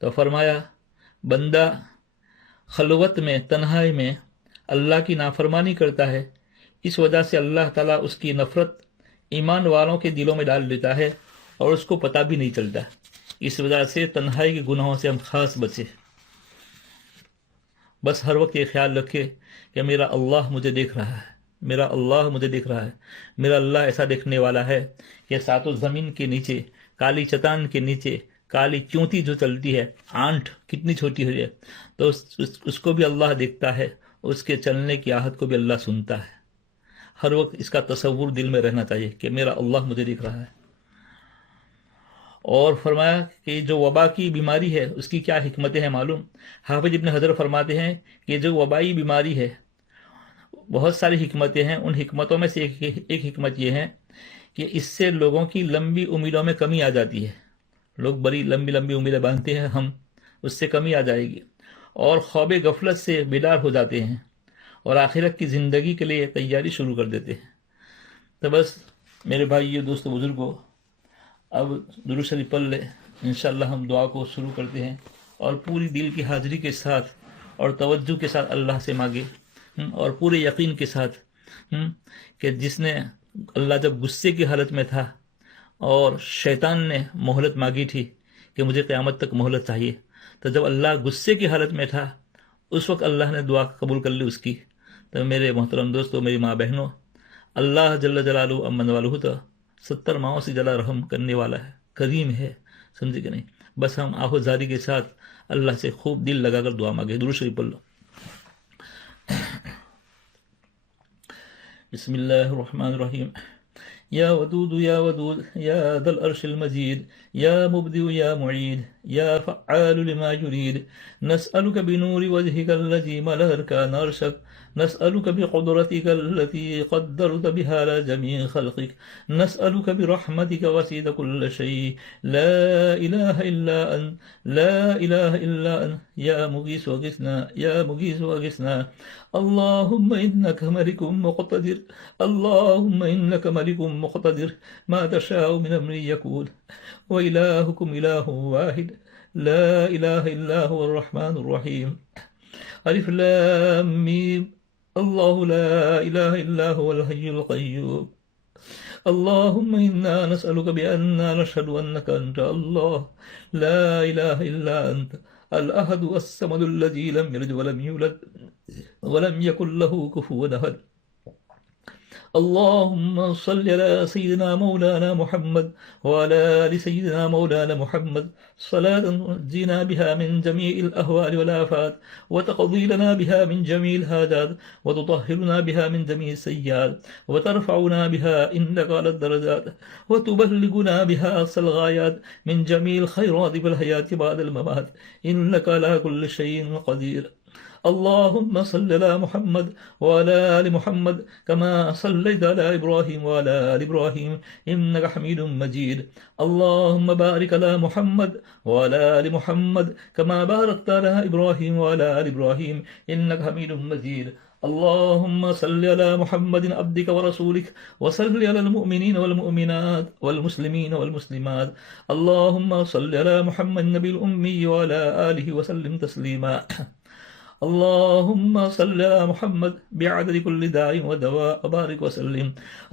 تو فرمایا بندہ خلوت میں تنہائی میں اللہ کی نافرمانی کرتا ہے، اس وجہ سے اللہ تعالیٰ اس کی نفرت ایمان والوں کے دلوں میں ڈال دیتا ہے اور اس کو پتہ بھی نہیں چلتا۔ اس وجہ سے تنہائی کے گناہوں سے ہم خاص بچے۔ بس ہر وقت یہ خیال رکھے کہ میرا اللہ مجھے دیکھ رہا ہے، میرا اللہ مجھے دیکھ رہا ہے، میرا اللہ ایسا دیکھنے والا ہے کہ ساتوں زمین کے نیچے، کالی چٹان کے نیچے کالی چونٹی جو چلتی ہے، آنٹ کتنی چھوٹی ہوئی ہے، تو اس کو بھی اللہ دیکھتا ہے، اس کے چلنے کی آہت کو بھی اللہ سنتا ہے۔ ہر وقت اس کا تصور دل میں رہنا چاہیے کہ میرا اللہ مجھے دیکھ رہا ہے۔ اور فرمایا کہ جو وبا کی بیماری ہے اس کی کیا حکمتیں ہیں معلوم؟ حافظ ابن حجر فرماتے ہیں کہ جو وبائی بیماری ہے بہت ساری حکمتیں ہیں، ان حکمتوں میں سے ایک حکمت یہ ہے کہ اس سے لوگوں کی لمبی امیدوں میں کمی آ جاتی ہے۔ لوگ بڑی لمبی لمبی امیدیں باندھتے ہیں، ہم اس سے کمی آ جائے گی، اور خواب غفلت سے بیدار ہو جاتے ہیں اور آخرت کی زندگی کے لیے تیاری شروع کر دیتے ہیں۔ تو بس میرے بھائیو، دوستو، بزرگوں، اب درود شریف پڑھ لے، انشاءاللہ ہم دعا کو شروع کرتے ہیں، اور پوری دل کی حاضری کے ساتھ اور توجہ کے ساتھ اللہ سے مانگے، اور پورے یقین کے ساتھ کہ جس نے اللہ جب غصے کی حالت میں تھا اور شیطان نے مہلت مانگی تھی کہ مجھے قیامت تک مہلت چاہیے، تو جب اللہ غصے کی حالت میں تھا اس وقت اللہ نے دعا قبول کر لی اس کی۔ تو میرے محترم دوستو، میری ماں بہنوں، اللہ جل جلالہ امن والہ تو 70 ماہوں سے جلا رحم کرنے والا ہے، کریم ہے، سمجھے کہ نہیں؟ بس ہم آہو زاری کے ساتھ اللہ سے خوب دل لگا کر دعا مانگے۔ درود شریف پڑھ لو۔ بسم اللہ الرحمن الرحیم۔ یا ودود یا ودود یا ذا العرش المجید یا مبدئ یا معید یا فعال لما يريد، نسألك بنور وجهك الذي ملأ أركان عرشك، نسألك بقدرتك التي قدرت بها على جميع خلقك، نسألك برحمتك وسعت كل شيء، لا إله إلا أنت، لا إله إلا أنت، يا مغيث وغثنا، يا مغيث وغثنا، اللهم إنك ملك مقتدر، اللهم إنك ملك مقتدر، ما تشاء من أمر يكون، وإلهكم إله واحد، لا إله إلا هو الرحمن الرحيم، ألف لام ميم، الله لا إله إلا هو الحي القيوم، اللهم إنا نسألك بأننا نشهد أنك أنت الله، لا إله إلا أنت، الأحد الصمد الذي لم يلد ولم يولد ولم يكن له كفوا أحد، اللهم صل على سيدنا مولانا محمد وعلى آل سيدنا مولانا محمد، صلاة تنجينا بها من جميع الأهوال والآفات، وتقضي لنا بها من جميع الحاجات، وتطهرنا بها من جميع السيئات، وترفعنا بها عندك على الدرجات، وتبلغنا بها أقصى الغايات من جميع الخيرات في الحياة بعد الممات، إنك على كل شيء قدير. اللهم صل على محمد وعلى آل محمد كما صليت على إبراهيم وعلى آل إبراهيم إنك حميد مجيد. اللهم بارك على محمد وعلى آل محمد كما باركت على إبراهيم وعلى آل إبراهيم إنك حميد مجيد. اللهم صل على محمد عبدك ورسولك وصل على المؤمنين والمؤمنات والمسلمين والمسلمات. اللهم صل على محمد النبي الأمي وعلى آله وسلم تسليما. اللهم صل على محمد بعدد كل داء ودواء وبارك وسلم.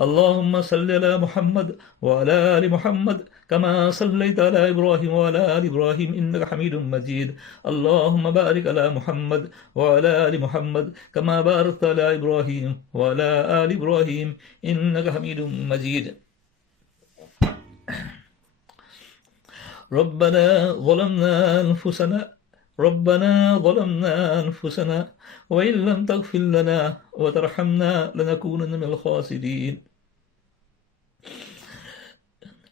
اللهم صل على محمد وعلى آل محمد كما صليت على إبراهيم وعلى آل إبراهيم إنك حميد مجيد. اللهم بارك على محمد وعلى آل محمد كما باركت على إبراهيم وعلى آل إبراهيم إنك حميد مجيد. ربنا ظلمنا أنفسنا وإن لم تغفر لنا وترحمنا لنكونن من الخاسرين.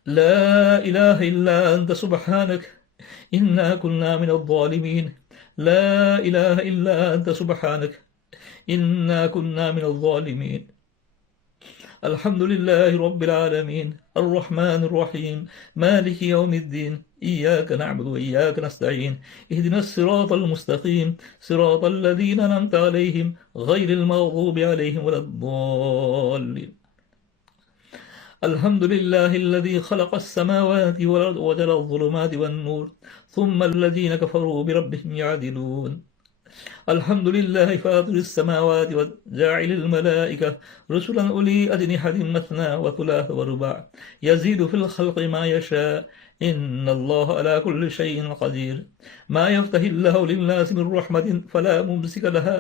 لا إله إلا أنت سبحانك إنا كنا من الظالمين. لا إله إلا أنت سبحانك إنا كنا من الظالمين. الحمد لله رب العالمين الرحمن الرحيم مالك يوم الدين إياك نعبد وإياك نستعين اهدنا الصراط المستقيم صراط الذين أنعمت عليهم غير المغضوب عليهم ولا الضالين. الحمد لله الذي خلق السماوات والأرض وجعل الظلمات والنور ثم الذين كفروا بربهم يعدلون. الحمد لله فاطر السماوات وجاعل الملائكة رسلا أولي أجنحة مثنى وثلاث ورباع يزيد في الخلق ما يشاء إن الله على كل شيء قدير. ما يفتح الله للناس من رحمة فلا ممسك لها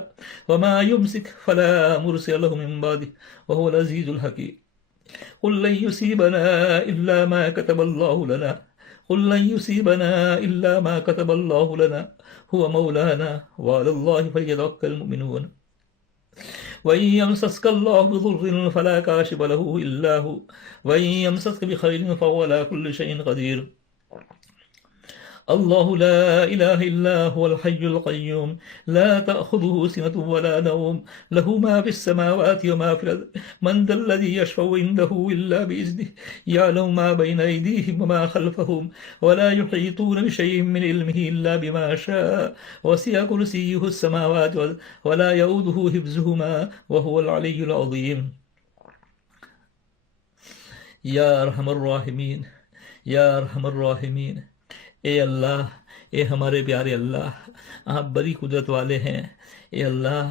وما يمسك فلا مرسل له من بعده وهو العزيز الحكيم. قل لن يصيبنا إلا ما كتب الله لنا قل لن يصيبنا إلا ما كتب الله لنا هو مولانا وعلى الله فليتوكل المؤمنون. وإن يمسسك الله بضر فلا كاشف له إلا هو وإن يمسسك بخير فهو على كل شيء قدير. الله لا إله إلا هو الحي القيوم لا تأخذه سنة ولا نوم له ما في السماوات وما في الأرض من ذا الذي يشفع عنده إلا بإذنه يعلم ما بين أيديهم وما خلفهم ولا يحيطون بشيء من علمه إلا بما شاء وسع كرسيه السماوات ولا يؤوده حفظهما وهو العلي العظيم. یا ارحم الراحمین یا ارحم الراحمین، اے اللہ، اے ہمارے پیارے اللہ، آپ بڑی قدرت والے ہیں. اے اللہ،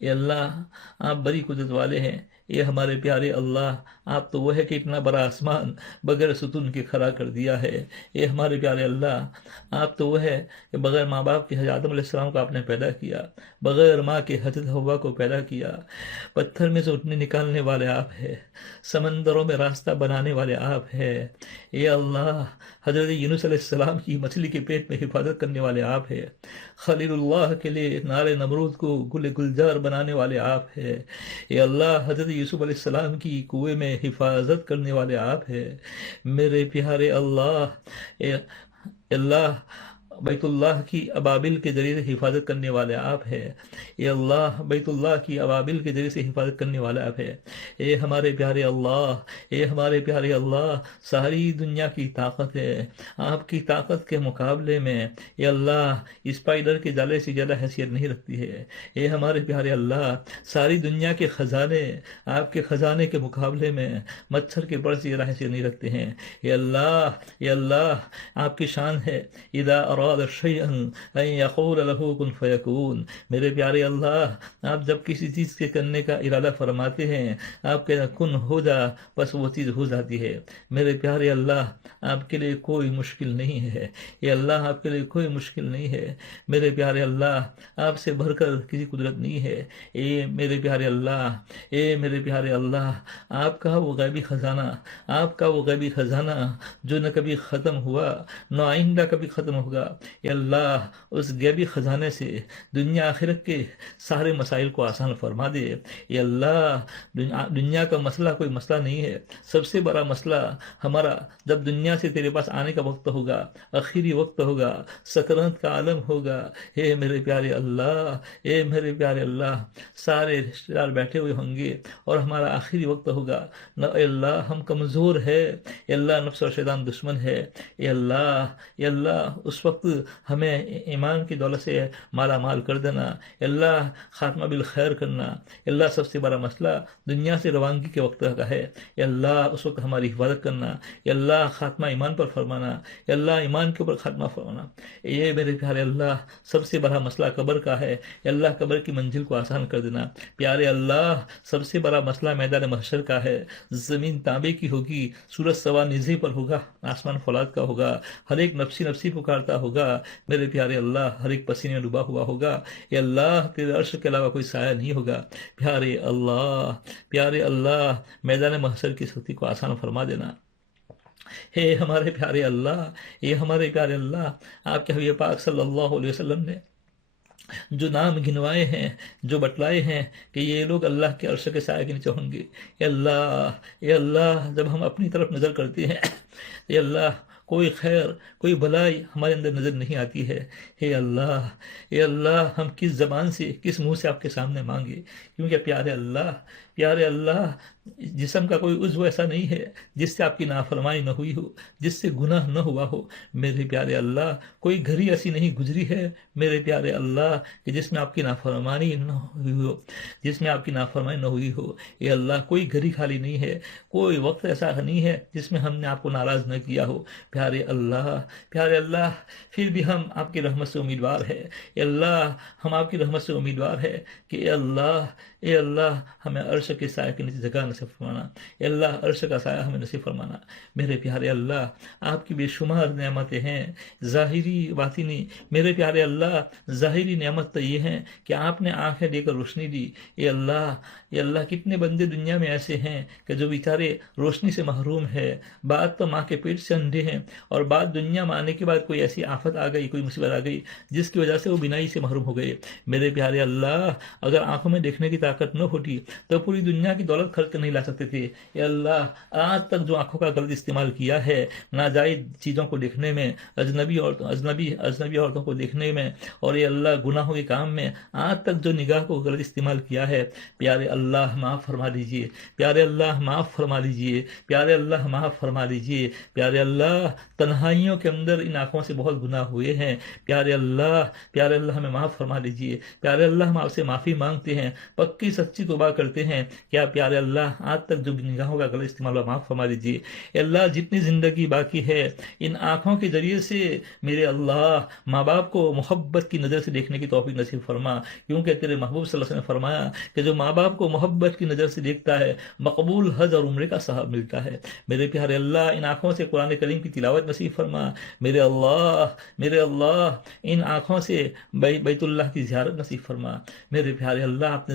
اے اللہ، آپ بڑی قدرت والے ہیں. اے ہمارے پیارے اللہ، آپ تو وہ ہے کہ اتنا بڑا آسمان بغیر ستون کے کھڑا کر دیا ہے. اے ہمارے پیارے اللہ، آپ تو وہ ہے کہ بغیر ماں باپ کے حضرت آدم علیہ السلام کو آپ نے پیدا کیا، بغیر ماں کے حضرت حوا کو پیدا کیا. پتھر میں سے اٹھنے نکالنے والے آپ ہیں، سمندروں میں راستہ بنانے والے آپ ہیں. اے اللہ، حضرت یونس علیہ السلام کی مچھلی کے پیٹ میں حفاظت کرنے والے آپ ہیں. خلیل اللہ کے لیے نار نمرود کو گل گلزار بنانے والے آپ ہیں. اے اللہ، حضرت یوسف علیہ السلام کی کنویں میں حفاظت کرنے والے آپ ہیں. میرے پیارے اللہ، اے اللہ، بیت اللہ کی ابابل کے ذریعے سے حفاظت کرنے والے آپ ہیں. اے اللہ، بیت اللہ کی ابابل کے ذریعے سے حفاظت کرنے والا آپ ہے. اے ہمارے پیارے اللہ، اے ہمارے پیارے اللہ، ساری دنیا کی طاقت ہے آپ کی طاقت کے مقابلے میں. اے اللہ، اسپائڈر کے جالے سے زیادہ حیثیت نہیں رکھتی ہے. اے ہمارے پیارے اللہ، ساری دنیا کے خزانے آپ کے خزانے کے مقابلے میں مچھر کے بڑھ سے زیادہ حیثیت نہیں رکھتے ہیں. اے اللہ، اے اللہ، آپ کی شان ہے اذا اراد شیئا ان یقول له کن فیکون. میرے پیارے اللہ، آپ جب کسی چیز کے کرنے کا ارادہ فرماتے ہیں، آپ کہتے ہیں کن ہو جا، بس وہ چیز ہو جاتی ہے. میرے پیارے اللہ، آپ کے لیے کوئی مشکل نہیں ہے. یہ اللہ، آپ کے لیے کوئی مشکل نہیں ہے. میرے پیارے اللہ، آپ سے بھر کر کسی قدرت نہیں ہے. اے میرے پیارے اللہ، اے میرے پیارے اللہ، آپ کا وہ غیبی خزانہ، آپ کا وہ غیبی خزانہ جو نہ کبھی ختم ہوا نہ آئندہ کبھی ختم ہوگا. اے اللہ، اس غیبی خزانے سے دنیا آخرت کے سارے مسائل کو آسان فرما دے. اے اللہ، دنیا کا مسئلہ کوئی مسئلہ نہیں ہے. سب سے بڑا مسئلہ ہمارا جب دنیا سے تیرے پاس آنے کا وقت ہوگا، آخری وقت ہوگا، سکرات کا عالم ہوگا. اے میرے پیارے اللہ، اے میرے پیارے اللہ، سارے رشتے دار بیٹھے ہوئے ہوں گے اور ہمارا آخری وقت ہوگا. اے اللہ، ہم کمزور ہے. اے اللہ، نفس اور شیطان دشمن ہے. اے اللہ، اے اللہ، اس وقت ہمیں ایمان کی دولت سے مالا مال کر دینا. اے اللہ، خاتمہ بالخیر کرنا. اے اللہ، سب سے بڑا مسئلہ دنیا سے روانگی کے وقت کا ہے. اے اللہ، اس وقت ہماری حفاظت کرنا. اے اللہ، خاتمہ ایمان پر فرمانا. اے اللہ، ایمان کے اوپر خاتمہ فرمانا. اے میرے پیارے اللہ، سب سے بڑا مسئلہ قبر کا ہے. اے اللہ، قبر کی منزل کو آسان کر دینا. پیارے اللہ، سب سے بڑا مسئلہ میدان محشر کا ہے. زمین تانبے کی ہوگی، سورج سوا نیزے پر ہوگا، آسمان فولاد کا ہوگا، ہر ایک نفسی نفسی پکارتا ہوگا. میرے پیارے اللہ، ہر ایک پسینے میں ڈوبا ہوا ہوگا. اے اللہ، تیرے عرش کے علاوہ کوئی سایہ نہیں ہوگا. پیارے اللہ، پیارے اللہ، میدان محشر کی سختی کو آسان فرما دینا. ہے ہمارے پیارے اللہ، یہ ہمارے پیارے اللہ، آپ کے حبیب پاک صلی اللہ علیہ وسلم نے جو نام گنوائے ہیں، جو بتلائے ہیں کہ یہ لوگ اللہ کے عرش کے سائے کے نیچے ہوں گے. اے اللہ، اے اللہ، جب ہم اپنی طرف نظر کرتے ہیں، اے اللہ، کوئی خیر، کوئی بھلائی ہمارے اندر نظر نہیں آتی ہے. اے اللہ، اے اللہ، ہم کس زبان سے، کس منہ سے آپ کے سامنے مانگے؟ کیونکہ پیارے اللہ، پیارے اللہ جسم کا کوئی عضو ایسا نہیں ہے جس سے آپ کی نافرمانی نہ ہوئی ہو، جس سے گناہ نہ ہوا ہو میرے پیارے اللہ، کوئی گھڑی ایسی نہیں گزری ہے میرے پیارے اللہ کہ جس میں آپ کی نافرمانی نہ ہوئی ہو، جس میں آپ کی نافرمانی نہ ہوئی ہو۔ اے اللہ کوئی گھڑی خالی نہیں ہے، کوئی وقت ایسا نہیں ہے جس میں ہم نے آپ کو ناراض نہ کیا ہو پیارے اللہ۔ پیارے اللہ پھر بھی ہم آپ کی رحمت سے امیدوار ہے، اے اللہ ہم آپ کی رحمت سے امیدوار ہے کہ اے اللہ ہمیں عرش کے سائے کے نیچے جگہ نصیب فرمانا، اے اللہ عرش کا سایہ ہمیں نصیب فرمانا میرے پیارے اللہ۔ آپ کی بے شمار نعمتیں ہیں ظاہری باطنی، میرے پیارے اللہ ظاہری نعمت تو یہ ہے کہ آپ نے آنکھیں دے کر روشنی دی۔ اے اللہ کتنے بندے دنیا میں ایسے ہیں کہ جو بیچارے روشنی سے محروم ہے، بعد تو ماں کے پیٹ سے اندھے ہیں، اور بعد دنیا میں آنے کے بعد کوئی ایسی آفت آ گئی، کوئی مصیبت آ گئی جس کی وجہ سے وہ بینائی سے محروم ہو گئے۔ میرے پیارے اللہ اگر آنکھوں میں دیکھنے کی طاقت نہ ہوتی تو پوری دنیا کی دولت خرچ کر نہیں لا سکتے تھے۔ اے اللہ آج تک جو آنکھوں کا غلط استعمال کیا ہے ناجائز چیزوں کو دیکھنے میں، اجنبی عورتوں کو دیکھنے میں، اور اے اللہ گناہوں کے کام میں آج تک جو نگاہ کو غلط استعمال کیا ہے، پیارے اللہ معاف فرما دیجئے، پیارے اللہ معاف فرما دیجئے، پیارے اللہ معاف فرما دیجئے، پیارے اللہ تنہائیوں کے اندر ان آنکھوں سے بہت گناہ ہوئے ہیں، پیارے اللہ ہمیں معاف فرما دیجئے، پیارے اللہ ہم آپ سے معافی مانگتے ہیں، پکی سچی توبہ کرتے ہیں، کیا پیارے اللہ آج تک جو نگاہوں کا غلط استعمال ہوا معاف فرما دیجئے۔ اے اللہ جتنی زندگی باقی ہے ان آنکھوں کے ذریعے سے میرے اللہ ماں باپ کو محبت کی نظر سے دیکھنے کی توفیق نصیب فرما، کیونکہ تیرے محبوب صلی اللہ علیہ وسلم نے فرمایا کہ جو ماں باپ کو محبت کی نظر سے دیکھتا ہے مقبول حج اور عمرے کا ثواب ملتا ہے۔ میرے پیارے اللہ ان آنکھوں سے قرآن کریم کی تلاوت نصیب فرما، میرے اللہ ان آنکھوں سے بیت اللہ کی زیارت نصیب فرما۔ میرے پیارے اللہ آپ نے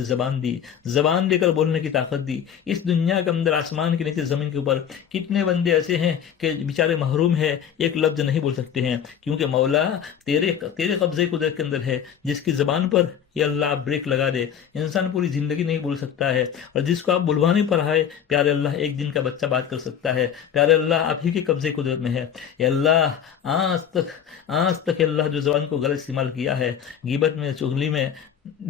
زبان دے کر بولنے کی طاقت دی۔ اس دنیا کے اندر آسمان کے نیچے زمین کے اوپر کتنے بندے ایسے ہیں کہ بیچارے محروم ہے، ایک لفظ نہیں بول سکتے ہیں، کیونکہ مولا تیرے قبضے قدرت کے اندر ہے۔ جس کی زبان پر یا اللہ آپ بریک لگا دے انسان پوری زندگی نہیں بول سکتا ہے، اور جس کو آپ بلوانے پر آئے پیارے اللہ ایک دن کا بچہ بات کر سکتا ہے۔ پیارے اللہ آپ ہی کے قبضے قدرت میں ہے۔ اے اللہ آج تک اللہ جو زبان کو غلط استعمال کیا ہے، غیبت میں، چغلی میں،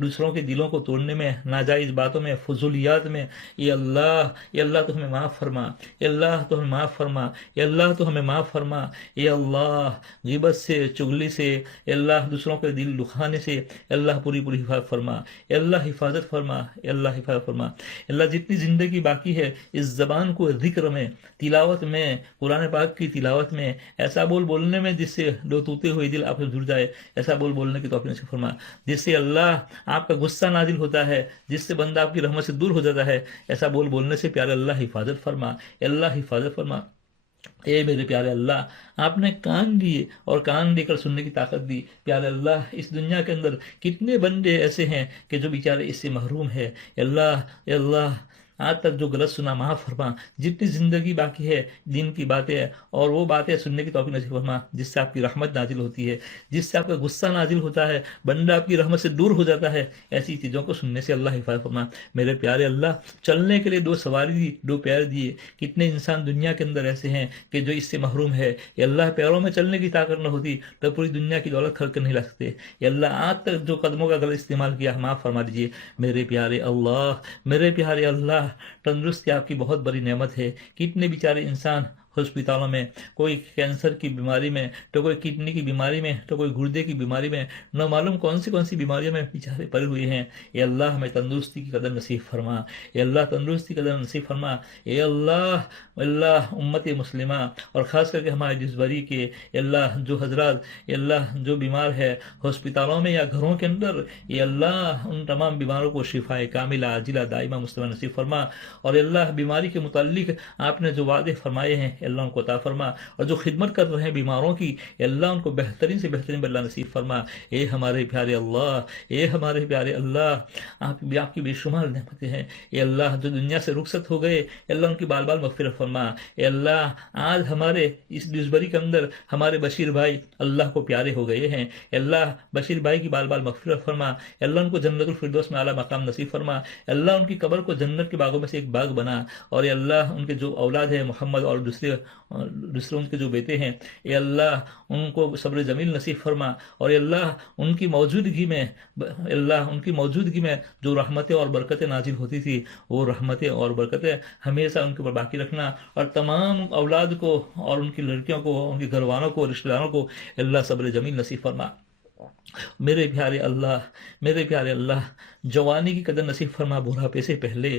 دوسروں کے دلوں کو توڑنے میں، ناجائز باتوں میں، فضولیات میں، اے اللہ تو ہمیں معاف فرما، اے اللہ تو ہمیں معاف فرما، اے اللہ تو ہمیں معاف فرما، اے اللہ غیبت سے، چغلی سے، اے اللہ دوسروں کے دل دکھانے سے، اے اللہ پوری حفاظت فرما، اے اللہ حفاظت فرما، اے اللہ حفاظت فرما۔ اے اللہ جتنی زندگی باقی ہے اس زبان کو ذکر میں، تلاوت میں، قرآن پاک کی تلاوت میں، ایسا بولنے میں جس سے دو ٹوٹے ہوئے دل آپ سے جڑ جائے، ایسا بولنے کی توفیق نصیب فرما جس سے اللہ آپ کا غصہ نازل ہوتا ہے، جس سے بندہ آپ کی رحمت سے دور ہو جاتا ہے، ایسا بولنے سے پیارے اللہ حفاظت فرما، اے اللہ حفاظت فرما۔ اے میرے پیارے اللہ آپ نے کان دیے اور کان دے کر سننے کی طاقت دی، پیارے اللہ اس دنیا کے اندر کتنے بندے ایسے ہیں کہ جو بیچارے اس سے محروم ہے۔ اے اللہ آج تک جو غلط سنا معاف فرما، جتنی زندگی باقی ہے دین کی باتیں اور وہ باتیں سننے کی توفیق نصیب فرما جس سے آپ کی رحمت نازل ہوتی ہے، جس سے آپ کا غصہ نازل ہوتا ہے، بندہ آپ کی رحمت سے دور ہو جاتا ہے، ایسی چیزوں کو سننے سے اللہ حفاظت فرما۔ میرے پیارے اللہ چلنے کے لیے دو سواری دی، دو پیر دیے، کتنے انسان دنیا کے اندر ایسے ہیں کہ جو اس سے محروم ہے۔ یہ اللہ پیروں میں چلنے کی طاقت نہ ہوتی تو پوری دنیا کی دولت خرچ کر نہیں لا سکتے۔ یہ اللہ آج تک جو قدموں کا غلط استعمال کیا معاف فرما دیجیے۔ میرے پیارے اللہ تندرستی آپ کی بہت بڑی نعمت ہے۔ کتنے بیچارے انسان ہسپتالوں میں، کوئی کینسر کی بیماری میں، تو کوئی کڈنی کی بیماری میں، تو کوئی گردے کی بیماری میں، نہ معلوم کون سی بیماریوں میں بیچارے پڑے ہوئے ہیں۔ اے اللہ ہمیں تندرستی کی قدر نصیب فرما، اے اللہ تندرستی کی قدر نصیب فرما، اے اللہ امت مسلمہ اور خاص کر کے ہمارے جسبری کے اے اللہ جو حضرات اے اللہ جو بیمار ہے ہسپتالوں میں یا گھروں کے اندر، اے اللہ ان تمام بیماروں کو شفائے کاملہ عاجلہ دائمہ مستمرہ نصیب فرما، اور اے اللہ بیماری کے متعلق آپ نے جو وعدے فرمائے ہیں اے اللہ ان کو عطا فرما، اور جو خدمت کر رہے ہیں بیماروں کی اے اللہ ان کو بہترین سے بہترین بدلہ نصیب فرما۔ اے ہمارے پیارے اللہ آپ کی بے شمار نعمتیں ہیں۔ اے اللہ جو دنیا سے رخصت ہو گئے اے اللہ ان کی بال مغفرت فرما۔ اے اللہ آج ہمارے اس ڈسبری کے اندر ہمارے بشیر بھائی اللہ کو پیارے ہو گئے ہیں، اے اللہ بشیر بھائی کی بال مغفرت فرما، اے اللہ ان کو جنت الفردوس میں اعلیٰ مقام نصیب فرما، اے اللہ ان کی قبر کو جنت کے باغوں میں سے ایک باغ بنا، اور اے اللہ ان کے جو اولاد ہیں محمد اور دوسرے دوسرے ان کے جو بیٹے ہیں، اے اللہ ان کو صبر جمیل نصیب فرما، اور اے اللہ ان کی موجودگی میں جو رحمتیں اور برکتیں نازل ہوتی تھی، وہ رحمتیں اور برکتیں ہمیشہ ان کے اوپر باقی رکھنا، اور تمام اولاد کو اور ان کی لڑکیوں کو، ان کے گھر والوں کو، رشتہ داروں کو اے اللہ صبر جمیل نصیب فرما۔ میرے پیارے اللہ، جوانی کی قدر نصیب فرما بڑھاپے سے پہلے،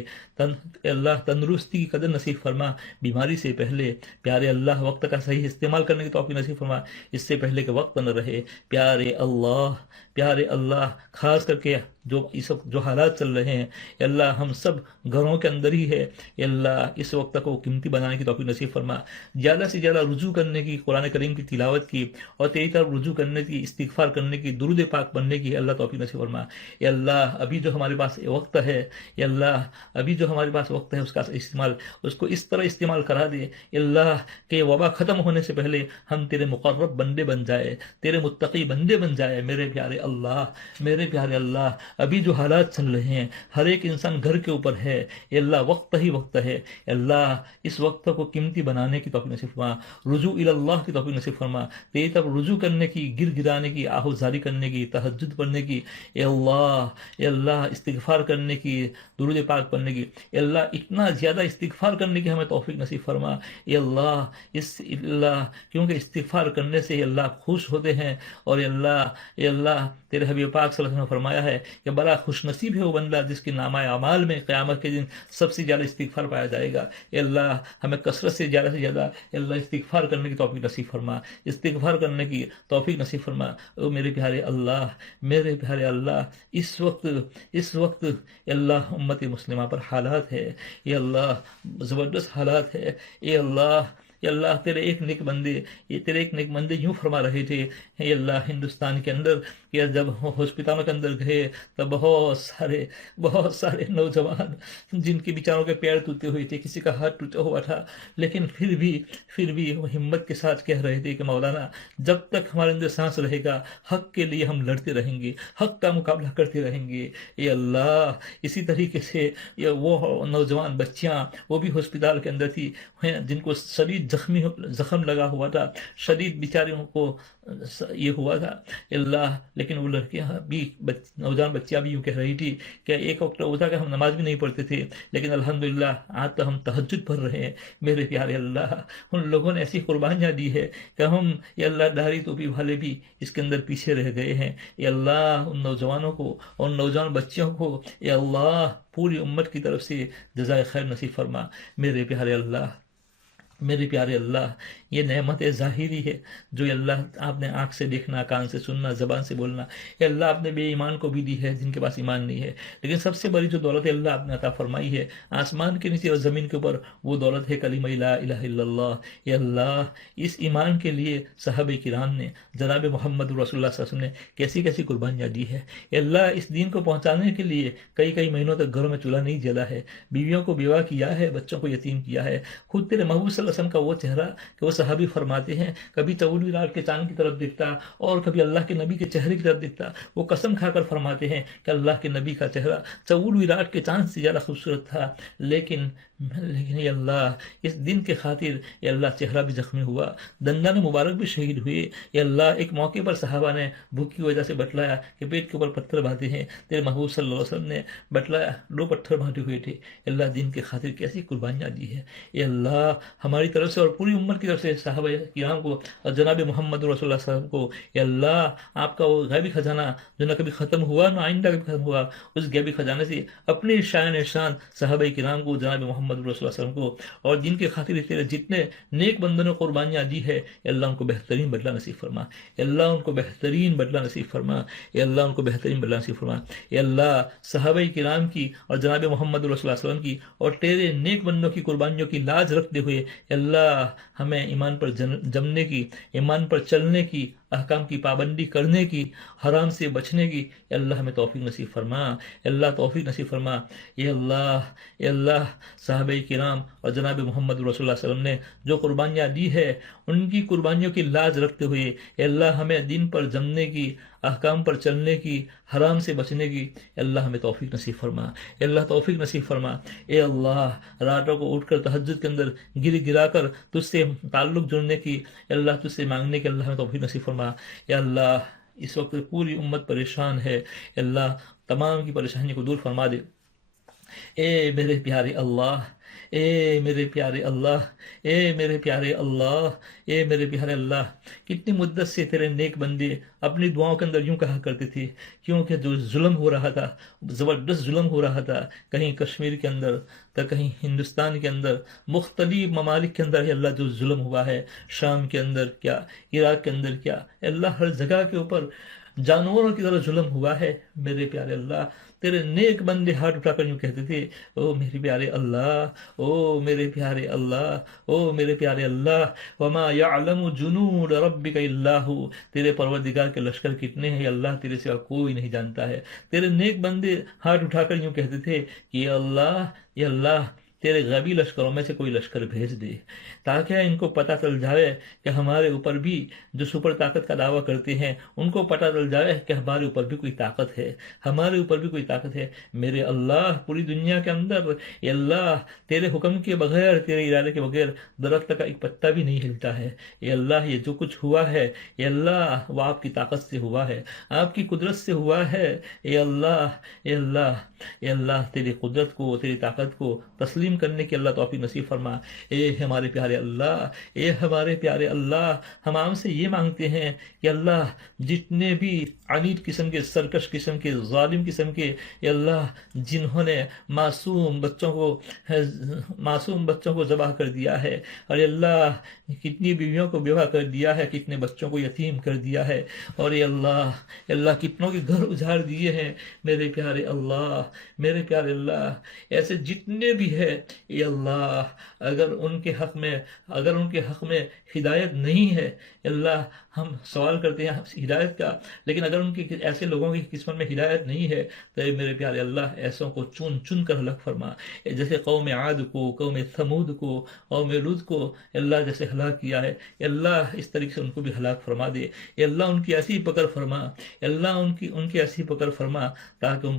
اللہ تندرستی کی قدر نصیب فرما بیماری سے پہلے، پیارے اللہ وقت کا صحیح استعمال کرنے کی توفیق نصیب فرما اس سے پہلے کہ وقت نہ رہے، پیارے اللہ خاص کر کے جو حالات چل رہے ہیں، اے اللہ ہم سب گھروں کے اندر ہی ہے، اے اللہ اس وقت کو قیمتی بنانے کی توفیق نصیب فرما، زیادہ سے زیادہ رجوع کرنے کی، قرآن کریم کی تلاوت کی، اور تیری طرف رجوع کرنے کی، استغفار کرنے کی، درود پاک پڑھنے کی اللہ توفیق نصیب فرما۔ اے اللہ ابھی جو ہمارے پاس وقت ہے، اے اللہ ابھی جو ہمارے پاس وقت ہے اس کا استعمال، اس کو اس طرح استعمال کرا دے اے اللہ کہ وبا ختم ہونے سے پہلے ہم تیرے مقرب بندے بن جائے، تیرے متقی بندے بن جائے۔ میرے پیارے اللہ ابھی جو حالات چل رہے ہیں، ہر ایک انسان گھر کے اوپر ہے، اے اللہ وقت ہی وقت ہے، اے اللہ اس وقت کو قیمتی بنانے کی توفیق نصیب فرما، رجوع اللہ کی توفیق نصیب فرما، تیری طرف رجوع کرنے کی، گر گرانے کی، آہو زاری کرنے کی، تہجد پڑھنے کی، اے اللہ استغفار کرنے کی، درود پاک پڑھنے کی، اے اللہ اتنا زیادہ استغفار کرنے کی ہمیں توفیق نصیب فرما، اے اللہ کیونکہ استغفار کرنے سے اے اللہ خوش ہوتے ہیں، اور اے اللہ تیرے حبیب پاک صلی اللہ علیہ وسلم نے فرمایا ہے کہ بڑا خوش نصیب ہے وہ بندہ جس کے نامہ اعمال میں قیامت کے دن سب سے زیادہ استغفار پایا جائے گا۔ اے اللہ ہمیں کثرت سے زیادہ اے اللہ استغفار کرنے کی توفیق نصیب فرما، استغفار کرنے کی توفیق نصیب فرما۔ او میرے پیارے اللہ اس وقت اے اللہ امت مسلمہ پر حالات ہے، اے اللہ زبردست حالات ہے، اے اللہ تیرے ایک نیک بندے یوں فرما رہے تھے، اے اللہ ہندوستان کے اندر کہ جب ہسپتالوں کے اندر گئے تو بہت سارے نوجوان جن کے بیچاروں کے پیر ٹوٹے ہوئے تھے، کسی کا ہاتھ ٹوٹا ہوا تھا، لیکن پھر بھی وہ ہمت کے ساتھ کہہ رہے تھے کہ مولانا جب تک ہمارے اندر سانس رہے گا حق کے لیے ہم لڑتے رہیں گے، حق کا مقابلہ کرتے رہیں گے۔ اے اللہ اسی طریقے سے وہ نوجوان بچیاں وہ بھی ہسپتال کے اندر تھی، جن کو شدید زخم لگا ہوا تھا، شدید بیچاروں کو یہ ہوا تھا اللہ، لیکن وہ لڑکیاں بھی نوجوان بچیاں بھی یوں کہہ رہی تھی کہ ایک وقت ہوتا کہ ہم نماز بھی نہیں پڑھتے تھے، لیکن الحمدللہ آج تو ہم تہجد پڑھ رہے ہیں۔ میرے پیارے اللہ ان لوگوں نے ایسی قربانیاں دی ہے کہ ہم یہ اللہ داڑھی ٹوپی والے بھی اس کے اندر پیچھے رہ گئے ہیں۔ اے اللہ ان نوجوانوں کو اور نوجوان بچیوں کو اے اللہ پوری امت کی طرف سے جزائے خیر نصیب فرما۔ میرے پیارے اللہ یہ نعمت ظاہری ہے جو اللہ آپ نے آنکھ سے دیکھنا، کان سے سننا، زبان سے بولنا، یہ اللہ آپ نے بے ایمان کو بھی دی ہے جن کے پاس ایمان نہیں ہے، لیکن سب سے بڑی جو دولت اللہ آپ نے عطا فرمائی ہے آسمان کے نیچے اور زمین کے اوپر، وہ دولت ہے کلمہ لا الہ الا اللہ۔ یہ اللہ اس ایمان کے لیے صحابہ کرام نے، جناب محمد رسول اللہ صلی اللہ علیہ وسلم نے کیسی قربانیاں دی ہے۔ یہ اللہ اس دین کو پہنچانے کے لیے کئی مہینوں تک گھروں میں چولہا نہیں جلا ہے، بیویوں کو بیوہ کیا ہے، بچوں کو یتیم کیا ہے۔ خود تیرے محبوب صلی اللہ علیہ وسلم کا وہ چہرہ کہ وہ صحابی فرماتے ہیں کبھی چودھویں رات کے چاند کی طرف دیکھتا اور کبھی اللہ کے نبی کے چہرے کی طرف دیکھتا، وہ قسم کھا کر فرماتے ہیں کہ اللہ کے نبی کا چہرہ چودھویں رات کے چاند سے زیادہ خوبصورت تھا، لیکن یہ اللہ اس دن کے خاطر یہ اللہ چہرہ بھی زخمی ہوا، دندان مبارک بھی شہید ہوئے۔ یہ اللہ ایک موقع پر صحابہ نے بھوک کی وجہ سے بتلایا کہ پیٹ کے اوپر پتھر باندھے ہیں، تیرے محبوب صلی اللہ علیہ وسلم نے بتلایا 2 پتھر باندھے ہوئے تھے۔ اللہ دین کے خاطر کیسی قربانیاں دی ہے۔ یہ اللہ ہماری طرف سے اور پوری امت کی طرف سے صحابہ کرام کو اور جناب محمد رسول اللہ صلی اللہ علیہ وسلم کو، یہ اللہ آپ کا وہ غیبی خزانہ جو نہ کبھی ختم ہوا نہ آئندہ کبھی ختم ہوا، اس غیبی خزانے سے اپنے شان صحابہ کرام کو، جناب محمد رسول اللہ صلی اللہ علیہ وسلم کو اور جن کے خاطر تیرے جتنے نیک بندوں نے قربانیاں دی ہے، اے اللہ ان کو بہترین بدلہ نصیب فرما، اے اللہ ان کو بہترین بدلہ نصیب فرما، اے اللہ ان کو بہترین بدلہ نصیب فرما۔ اے اللہ صحابہ کرام کی اور جناب محمد رسول اللہ صلی اللہ علیہ وسلم کی اور تیرے نیک بندوں کی قربانیوں کی لاج رکھتے ہوئے اے اللہ ہمیں ایمان پر جمنے کی، ایمان پر چلنے کی، احکام کی پابندی کرنے کی، حرام سے بچنے کی اے اللہ ہمیں توفیق نصیب فرما، اے اللہ توفیق نصیب فرما۔ اے اللہ صحابہ کرام اور جناب محمد رسول اللہ صلی اللہ علیہ وسلم نے جو قربانیاں دی ہے ان کی قربانیوں کی لاج رکھتے ہوئے اے اللہ ہمیں دین پر جمنے کی، احکام پر چلنے کی، حرام سے بچنے کی، اے اللہ ہمیں توفیق نصیب فرما، اے اللہ توفیق نصیب فرما، اے اللہ راتوں کو اٹھ کر تہجد کے اندر گر گرا کر تجھ سے تعلق جڑنے کی، اے اللہ تجھ سے مانگنے کے اللہ ہمیں توفیق نصیب فرما، اے اللہ اس وقت پوری امت پریشان ہے، اے اللہ تمام کی پریشانی کو دور فرما دے، اے میرے پیارے اللہ، اے میرے پیارے اللہ، اے میرے پیارے اللہ، اے میرے پیارے اللہ، کتنی مدت سے تیرے نیک بندے اپنی دعاؤں کے اندر یوں کہا کرتے تھے، کیونکہ جو ظلم ہو رہا تھا، زبردست ظلم ہو رہا تھا، کہیں کشمیر کے اندر تو کہیں ہندوستان کے اندر، مختلف ممالک کے اندر، اللہ جو ظلم ہوا ہے، شام کے اندر کیا، عراق کے اندر کیا، اللہ ہر جگہ کے اوپر جانوروں کی طرح ظلم ہوا ہے، میرے پیارے اللہ تیرے نیک بندے ہاتھ اٹھا کر یوں کہتے تھے، او میرے پیارے اللہ، او میرے پیارے اللہ، او میرے پیارے اللہ، وما یعلم جنود ربک الا ہو، تیرے پروردگار کے لشکر کتنے ہیں اللہ تیرے سوا کوئی نہیں جانتا ہے، تیرے نیک بندے ہاتھ اٹھا کر یوں کہتے تھے کہ یہ اللہ تیرے غیبی لشکروں میں سے کوئی لشکر بھیج دے تاکہ ان کو پتہ چل جائے کہ ہمارے اوپر بھی جو سپر طاقت کا دعویٰ کرتے ہیں ان کو پتہ چل جائے کہ ہمارے اوپر بھی کوئی طاقت ہے، ہمارے اوپر بھی کوئی طاقت ہے، میرے اللہ پوری دنیا کے اندر یہ اللہ تیرے حکم کے بغیر، تیرے ارادے کے بغیر درخت کا ایک پتا بھی نہیں ہلتا ہے، یہ اللہ یہ جو کچھ ہوا ہے یہ اللہ وہ آپ کی طاقت سے ہوا ہے، آپ کی قدرت سے ہوا ہے، یہ اللہ یہ اللہ یہ اللہ تیری قدرت کو تیری طاقت کو تسلیم کرنے کی اللہ توفیق نصیب فرما، اے ہمارے پیارے اللہ، اے ہمارے پیارے اللہ، ہم آپ سے یہ مانگتے ہیں کہ اللہ جتنے بھی عنید قسم کے، سرکش قسم کے، ظالم قسم کے، اے اللہ جنہوں نے معصوم بچوں کو ذبح کر دیا ہے، اور اے اللہ کتنی بیویوں کو بیوہ کر دیا ہے، کتنے بچوں کو یتیم کر دیا ہے، اور اے اللہ کتنوں کے گھر اجاڑ دیے ہیں، میرے پیارے اللہ، میرے پیارے اللہ ایسے جتنے بھی ہے، اے اللہ اگر ان کے حق میں ہدایت نہیں ہے، اللہ ہم سوال کرتے ہیں ہدایت کا، لیکن اگر ان کی ایسے لوگوں کی قسمت میں ہدایت نہیں ہے تو اے میرے پیارے اللہ ایسوں کو چن چن کر ہلاک فرما، جیسے قوم عاد کو، قوم ثمود کو، قوم لوط کو اللہ جیسے ہلاک کیا ہے، اے اللہ اس طریقے سے ان کو بھی ہلاک فرما دے، اے اللہ ان کی ایسی پکڑ فرما، اے اللہ ان کی ایسی پکڑ فرما تاکہ ان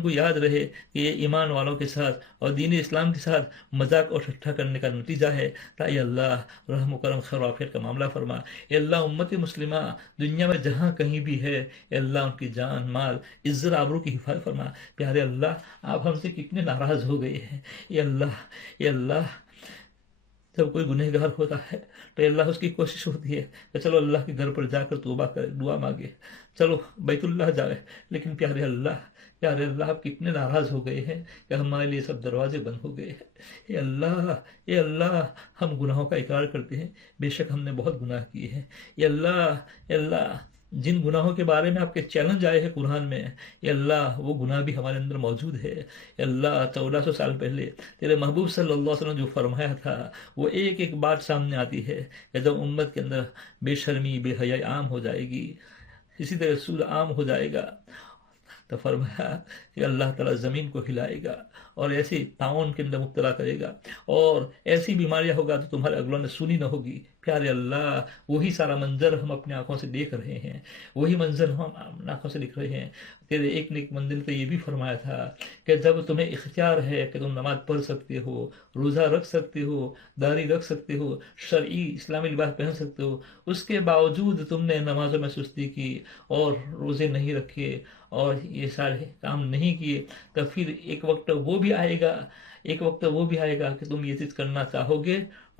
کو یاد رہے کہ یہ ایمان والوں کے ساتھ اور دین اسلام کے ساتھ مذاق اور ٹھٹھا کرنے کا نتیجہ ہے، اے اللہ رحم و کرم خیر و عافیت کا معاملہ فرما، اے اللہ امت مسلمہ دنیا میں جہاں کہیں بھی ہے، اے اللہ ان کی جان مال عزت آبرو کی حفاظت فرما، پیارے اللہ آپ ہم سے کتنے ناراض ہو گئے ہیں، اے اللہ جب کوئی گنہگار ہوتا ہے تو اللہ اس کی کوشش ہوتی ہے کہ چلو اللہ کے گھر پر جا کر توبہ کرے، دعا مانگے، چلو بیت اللہ جائے، لیکن پیارے اللہ آپ کتنے ناراض ہو گئے ہیں کہ ہمارے لیے سب دروازے بند ہو گئے ہیں، اے اللہ ہم گناہوں کا اقرار کرتے ہیں، بے شک ہم نے بہت گناہ کیے ہیں، اے اللہ جن گناہوں کے بارے میں آپ کے چیلنج آئے ہیں قرآن میں، اے اللہ وہ گناہ بھی ہمارے اندر موجود ہے، اے اللہ 1400 سال پہلے تیرے محبوب صلی اللہ علیہ وسلم جو فرمایا تھا وہ ایک ایک بات سامنے آتی ہے کہ جب امت کے اندر بے شرمی بے حیائی عام ہو جائے گی، اسی طرح سود عام ہو جائے گا، تو فرمایا کہ اللہ تعالیٰ زمین کو ہلائے گا اور ایسی تعاون کے اندر مبتلا کرے گا اور ایسی بیماریاں ہوگا تو تمہارے اگلوں نے سنی نہ ہوگی، پیارے اللہ وہی سارا منظر ہم اپنے آنکھوں سے دیکھ رہے ہیں، وہی منظر ہم اپنے آنکھوں سے دیکھ رہے ہیں، تیرے ایک نیک منزل تو یہ بھی فرمایا تھا کہ جب تمہیں اختیار ہے کہ تم نماز پڑھ سکتے ہو، روزہ رکھ سکتے ہو، داڑھی رکھ سکتے ہو، شرعی اسلامی لباس پہن سکتے ہو، اس کے باوجود تم نے نمازوں میں سستی کی اور روزے نہیں رکھے اور یہ سارے کام نہیں کیے، تو پھر ایک وقت وہ بھی آئے گا کہ تم یہ چیز کرنا چاہو گے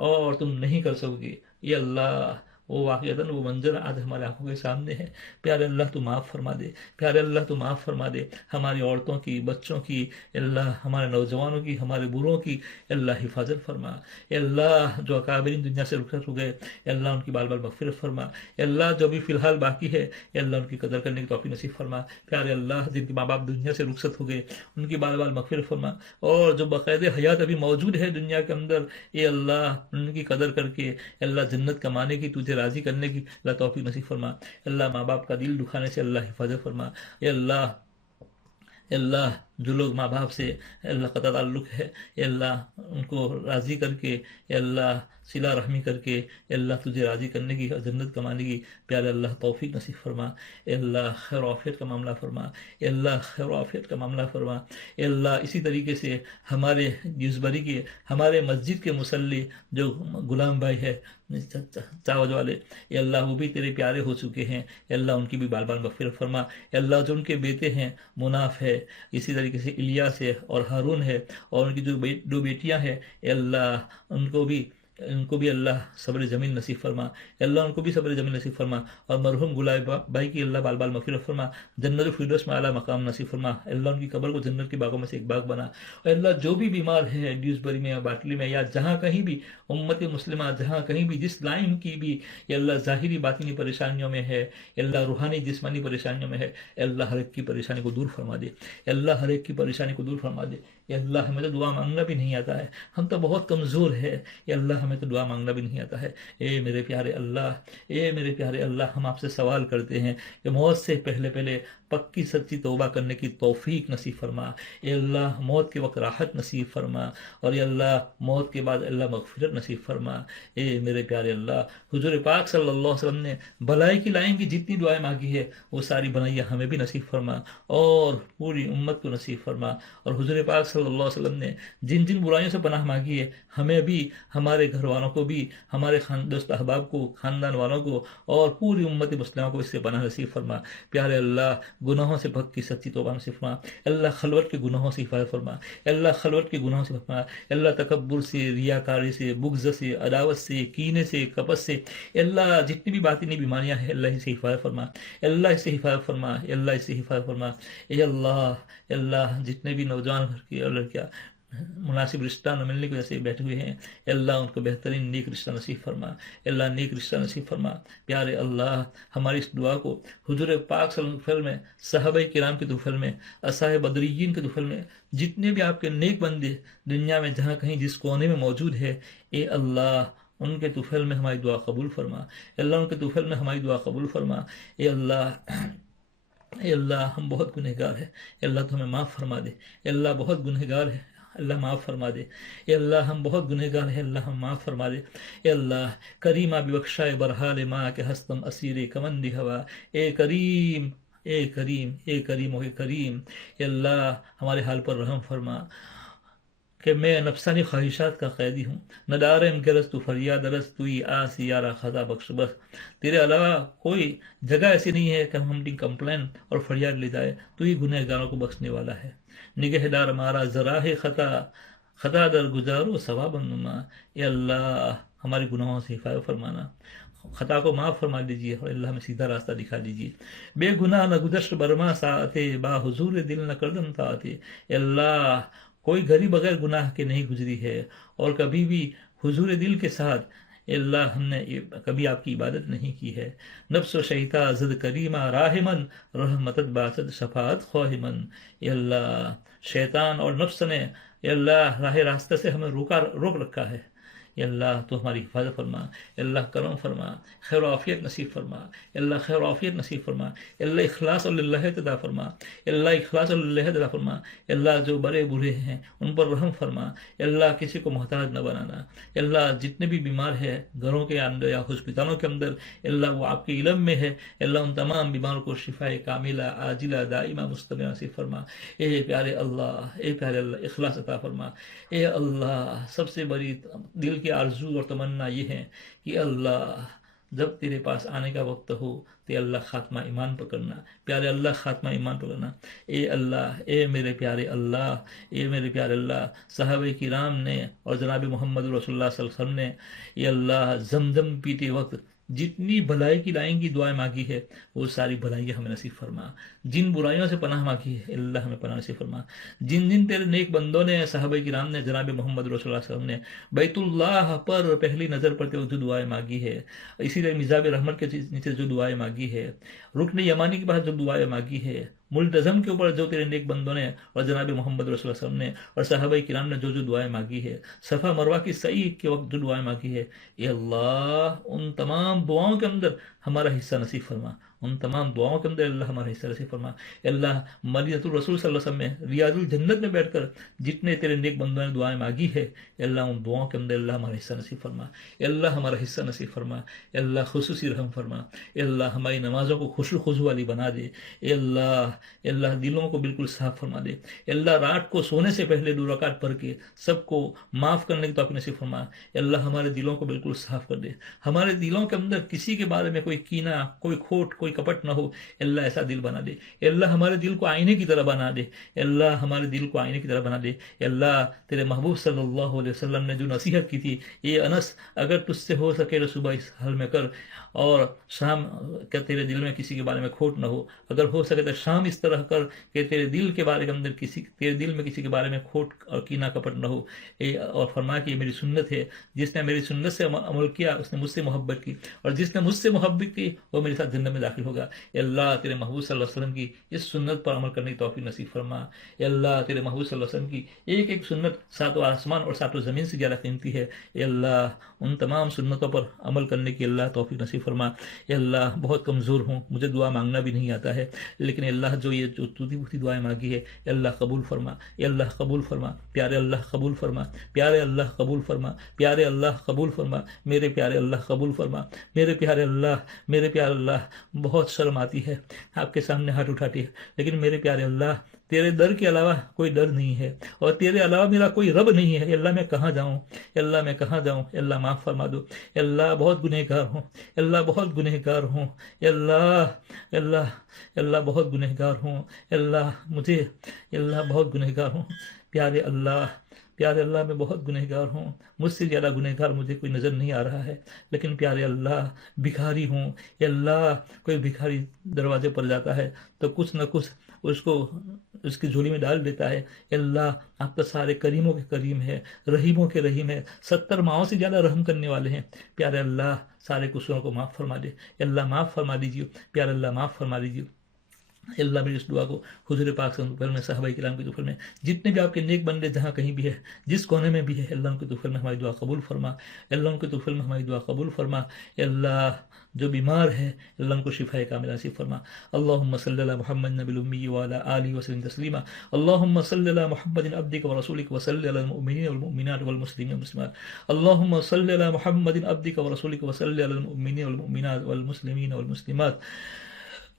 اور تم نہیں کر سکو گے، یہ اللہ وہ واقعتاً وہ منظر آج ہمارے آنکھوں کے سامنے ہے، پیارے اللہ تو معاف فرما دے، پیارے اللہ تو معاف فرما دے، ہماری عورتوں کی، بچوں کی، اللہ ہمارے نوجوانوں کی، ہمارے بوڑھوں کی اللہ حفاظت فرما، اے اللہ جو اکابرین دنیا سے رخصت ہو گئے اے اللہ ان کی بال بال مغفرت فرما، اے اللہ جو بھی فی الحال باقی ہے اے اللہ ان کی قدر کرنے کی توفیق نصیب فرما، پیارے اللہ جن کے ماں باپ دنیا سے رخصت ہو گئے ان کی بال بال مغفرت فرما، اور جو باقاعدہ حیات ابھی موجود ہے دنیا کے اندر اے اللہ ان کی قدر کر کے اے اللہ جنت کمانے کی، تجھے راضی کرنے کی اللہ توفیق نصیب فرما، اللہ ماں باپ کا دل دکھانے سے اللہ حفاظت فرما، اے اللہ جو لوگ ماں باپ سے اللہ قطع تعلق ہے، اے اللہ ان کو راضی کر کے، اے اللہ صلہ رحمی کر کے، اے اللہ تجھے راضی کرنے کی اور جنت کمانے کی پیارے اللہ توفیق نصیب فرما، اے اللہ خیر و عافیت کا معاملہ فرما، اے اللہ خیر و عافیت کا معاملہ فرما، اے اللہ اسی طریقے سے ہمارے یوزبری کے، ہمارے مسجد کے مصلی جو غلام بھائی ہے چاوج والے، اے اللہ وہ بھی تیرے پیارے ہو چکے ہیں، اے اللہ ان کی بھی بال بال مغفرت فرما، اے اللہ جو ان کے بیٹے ہیں مناف ہے، اسی طریقے سے الیاس ہے اور ہارون ہے، اور ان کی جو دو بیٹیاں ہیں، اے اللہ ان کو بھی اللہ صبر جمیل نصیب فرما، اے اللہ ان کو بھی صبر جمیل نصیب فرما، اور مرحوم گلاب بھائی کی اللہ بال بال مغفرت فرما، جنت الفردوس میں اعلیٰ مقام نصیب فرما، اے اللہ ان کی قبر کو جنت کے باغوں میں سے ایک باغ بنا، اور اللہ جو بھی بیمار ہے ڈیوزبری میں یا باٹلی میں یا جہاں کہیں بھی امت مسلمہ جہاں کہیں بھی جس لائن کی بھی اے اللہ ظاہری باطنی پریشانیوں میں ہے، اے اللہ روحانی جسمانی پریشانیوں میں ہے، اے اللہ ہر ایک کی پریشانی کو دور فرما دے، اے اللہ ہر ایک کی پریشانی کو دور فرما دے، اے اللہ ہمیں تو دعا مانگنا بھی نہیں آتا ہے، ہم تو بہت کمزور ہے، اے اللہ ہمیں تو دعا مانگنا بھی نہیں آتا ہے، اے میرے پیارے اللہ، اے میرے پیارے اللہ، ہم آپ سے سوال کرتے ہیں کہ موت سے پہلے پکی سچی توبہ کرنے کی توفیق نصیب فرما، اے اللہ موت کے وقت راحت نصیب فرما، اور اے اللہ موت کے بعد اللہ مغفرت نصیب فرما، اے میرے پیارے اللہ، حضور پاک صلی اللہ علیہ وسلم نے بھلائی کی لائن کی جتنی دعائیں مانگی ہے وہ ساری بھلائیاں ہمیں بھی نصیب فرما اور پوری امت کو نصیب فرما، اور حضور پاک صلی اللہ علیہ وسلم نے جن جن برائیوں سے پناہ مانگی ہے ہمیں بھی، ہمارے گھر والوں کو بھی، ہمارے دوست احباب کو، خاندان والوں کو اور پوری امت مسلمہ کو اس سے پناہ نصیب فرما، پیارے اللہ گناہوں سے پکی سچی توبہ نصیب فرما، اللہ خلوت کے گناہوں سے حفاظت فرما، اللہ خلوت کے گناہوں سے فرما، اللہ تکبر سے، ریاکاری سے، بغض سے، عداوت سے، کینے سے، کپت سے، اللہ جتنی بھی باطنی بیماریاں ہیں اللہ اس سے حفاظت فرما، اللہ اس سے حفاظت فرما، اللہ اس سے حفاظت فرما، اے اللہ جتنے بھی نوجوان گھر کی اور لڑکیاں مناسب رشتہ نہ ملنے کی وجہ سے بیٹھے ہوئے ہیں، اللہ ان کو بہترین نیک رشتہ نصیب فرما، اللہ نیک رشتہ نصیب فرما، پیارے اللہ ہماری اس دعا کو حضور پاک صلی اللہ علیہ وسلم میں، صحابہ کرام کے طفل میں، اصحاب بدریین کے طفل میں، جتنے بھی آپ کے نیک بندے دنیا میں جہاں کہیں جس کونے میں موجود ہے، اے اللہ ان کے طفل میں ہماری دعا قبول فرما، اے اللہ ان کے طفل میں ہماری دعا قبول فرما، اے اللہ ہم بہت گنہگار ہیں، اے اللہ تو ہمیں معاف فرما دے، اے اللہ بہت گنہگار ہے، اللہ معاف فرما دے، اے اللہ ہم بہت گنہگار ہیں، اللہ ہم معاف فرما دے، اے اللہ کریم آبی بخشائے برحال ماں کے ہستم اسیر کمندی ہوا، اے کریم اے کریم اے کریم اے کریم، اے اللہ ہمارے حال پر رحم فرما کہ میں نفسانی خواہشات کا قیدی ہوں، نہ دارم گرز تو فریاد رس توی آس یارا خدا بخش بس، تیرے علاوہ کوئی جگہ ایسی نہیں ہے کہ ہم اپنی کمپلین اور فریاد لے جائے، تو ہی گنہ گاروں کو بخشنے والا ہے، نگہدار ہمارا ذراہ خطا در گزارو ثواب نما، اے اللہ ہمارے گناہوں سے حفاظت فرمانا، خطا کو معاف فرما دیجیے اور اللہ ہمیں سیدھا راستہ دکھا دیجیے، بے گناہ نہ گزشت برما ساعتے با حضور دل نہ کردم طاعتے، اے اللہ کوئی گھڑی بغیر گناہ کے نہیں گزری ہے، اور کبھی بھی حضور دل کے ساتھ اے اللہ ہم نے کبھی آپ کی عبادت نہیں کی ہے، نفس و شیطا زد کریمہ راہمن رحمتت باسد شفاعت خواہمن، اے اللہ شیطان اور نفس نے اے اللہ راہ راستہ سے ہمیں روک رکھا ہے، اے اللہ تو ہماری حفاظت فرما، اے اللہ کرم فرما، خیر و عافیت نصیب فرما، اے اللہ خیر و عافیت نصیب فرما، اے اللہ اخلاص اللہ عطا فرما، اے اللہ اخلاص اللہ عطا فرما، اے اللہ جو بڑے بوڑھے ہیں ان پر رحم فرما، اے اللہ کسی کو محتاج نہ بنانا، اے اللہ جتنے بھی بیمار ہیں گھروں کے اندر یا ہسپتالوں کے اندر، اے اللہ وہ آپ کے علم میں ہے، اے اللہ ان تمام بیماروں کو شفا کاملہ عاجلہ دائمہ مستمرہ نصیب فرما، اے پیارے اللہ اخلاص عطا فرما، اے اللہ سب سے بڑی دل کی آرزو اور تمنا یہ ہے کہ اللہ جب تیرے پاس آنے کا وقت ہو تو اللہ خاتمہ ایمان پر کرنا، پیارے اللہ خاتمہ ایمان پر کرنا، اے اللہ اے میرے پیارے اللہ، اے میرے پیارے اللہ صحابہ کرام نے اور جناب محمد رسول اللہ صلی اللہ علیہ وسلم نے اے اللہ زمزم پیتے وقت جتنی بھلائی کی لائن کی دعائیں مانگی ہے وہ ساری بھلائیاں ہمیں نصیب فرما، جن برائیوں سے پناہ مانگی ہے اللہ ہمیں پناہ نصیب فرما، جن تیرے نیک بندوں نے صحابہ کرام نے جناب محمد رسول اللہ صلی اللہ علیہ وسلم نے بیت اللہ پر پہلی نظر پڑتے وقت جو دعائیں مانگی ہے، اسی طرح مزاب رحمت کے نیچے جو دعائیں مانگی ہے، رکن یمانی کے بعد جو دعائیں مانگی ہے، ملتزم کے اوپر جو تیرے نیک بندوں نے اور جناب محمد رسول اللہ صلی اللہ علیہ وسلم نے اور صحابہ کرام نے جو دعائیں مانگی ہے، صفا مروہ کی سعی کے وقت جو دعائیں مانگی ہے، اے اللہ ان تمام دعاؤں کے اندر ہمارا حصہ نصیب فرما، ان تمام دعاؤں کے اندر اللہ ہمارا حصہ نصیب فرما. اللہ مدینۃ الرسول صلی اللہ علیہ وسلم میں ریاض الجنت میں بیٹھ کر جتنے تیرے نیک بندوں نے دعائیں مانگی ہے اللہ ان دعاؤں کے اندر اللہ ہمارا حصہ نصیب فرما. اللہ ہمارا حصہ نصیب فرما. اللہ خصوصی رحم فرما. اللہ ہماری نمازوں کو خوش خضو والی بنا دے. اللہ دلوں کو بالکل صاف فرما دے. اللہ رات کو سونے سے پہلے 2 رکعت پڑھ کے سب کو معاف کرنے کی توفیق نصیب فرما. اللہ ہمارے دلوں کو بالکل صاف کر دے. ہمارے دلوں کے اندر کسی کے بارے میں کوئی کینہ، کوئی کھوٹ، کوئی کپٹ نہ ہو. اللہ ایسا دل بنا دے. اللہ ہمارے دل کو آئینے کی طرح بنا دے. اللہ ہمارے دل کو آئینے کی طرح بنا دے. اللہ تیرے محبوب صلی اللہ علیہ وسلم نے جو نصیحت کی تھی، اے انس اگر تجھ سے ہو سکے تو صبح اس حل میں کر اور شام کیا تیرے دل میں کسی کے بارے میں کھوٹ نہ ہو. اگر ہو سکے تو شام اس طرح کر کہ تیرے دل کے بارے کے اندر تیرے دل میں کسی کے بارے میں کھوٹ اور کینہ کپٹ نہ ہو. اور فرما کہ یہ میری سنت ہے، جس نے میری سنت سے عمل کیا اس نے مجھ سے محبت کی، اور جس نے مجھ سے محبت کی وہ میرے ساتھ جنت میں داخل ہوگا. اللہ تیرے محبوب صلی اللہ علیہ وسلم کی اس سنت پر عمل کرنے کی توفیق نصیب فرما. اللہ تیرے محبوب صلی اللہ علیہ وسلم کی ایک ایک سنت 7 آسمان اور 7 زمین سے زیادہ قیمتی ہے. اللہ ان تمام سنتوں پر عمل کرنے کی اللہ توفیق نصیب فرما. اللہ بہت کمزور ہوں، مجھے دعا مانگنا بھی نہیں آتا ہے، لیکن اللہ جو ٹوٹی پھوٹی دعائیں مانگی ہے اللہ قبول فرما. اللہ قبول فرما. پیارے اللہ قبول فرما. پیارے اللہ قبول فرما. پیارے اللہ قبول فرما. میرے پیارے اللہ قبول فرما. میرے پیارے اللہ بہت شرم آتی ہے آپ کے سامنے ہاتھ اٹھاتی ہے، لیکن میرے پیارے اللہ تیرے در کے علاوہ کوئی در نہیں ہے، اور تیرے علاوہ میرا کوئی رب نہیں ہے. اللہ میں کہاں جاؤں؟ اللہ میں کہاں جاؤں؟ اللہ معاف فرما دو. اللہ بہت گنہگار ہوں. اللہ بہت گنہگار ہوں. اللہ بہت گنہگار ہوں. اللہ مجھے بہت گنہگار ہوں. پیارے اللہ میں بہت گنہگار ہوں. مجھ سے زیادہ گنہگار مجھے کوئی نظر نہیں آ رہا ہے، لیکن پیارے اللہ بھکاری ہوں. اللہ کوئی بھکاری دروازے پر جاتا ہے تو کچھ نہ کچھ اس کی جھولی میں ڈال دیتا ہے. اللہ آپ کا سارے کریموں کے کریم ہے، رحیموں کے رحیم ہے، 70 ماؤں سے زیادہ رحم کرنے والے ہیں. پیارے اللہ سارے قصوروں کو معاف فرما دے. اللہ معاف فرما دیجیے. پیارے اللہ معاف فرما دیجیے. اللہ میری اس دعا کو حضور پاک صلی اللہ علیہ وسلم میں صحابہ کرام کی دوفر میں جتنے بھی آپ کے نیک بندے جہاں کہیں بھی ہے، جس کونے میں بھی ہے، اللہ ان کے دوفر میں ہماری دعا قبول فرما. اللہ ان کے دوفر میں ہماری دعا قبول فرما. اللہ جو بیمار ہے اللہ ان کو شفا کاملہ نصیب فرما. اللہم صلی علی محمد نبی الامی وعلی آلہ وسلم تسلیما. اللہم صلی علی محمد عبدک ورسولک وصلی علی المؤمنین والمؤمنات والمسلمین والمسلمات. اللہم صلی علی محمد عبدک ورسولک وصلی علی المؤمنین والمؤمنات والمسلمین والمسلمات.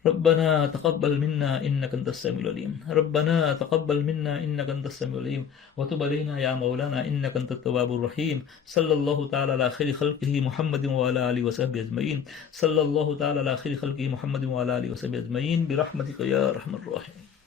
ربنا تقبل منا إنك أنت السميع العليم. ربنا تقبل منا إنك أنت السميع العليم وتب علينا يا مولانا إنك أنت التواب الرحيم. صلى الله تعالى على خير خلقه محمد وعلى آله وصحبه أجمعين. صلى الله تعالى على خير خلقه محمد وعلى آله وصحبه أجمعين برحمتك يا أرحم الراحمين.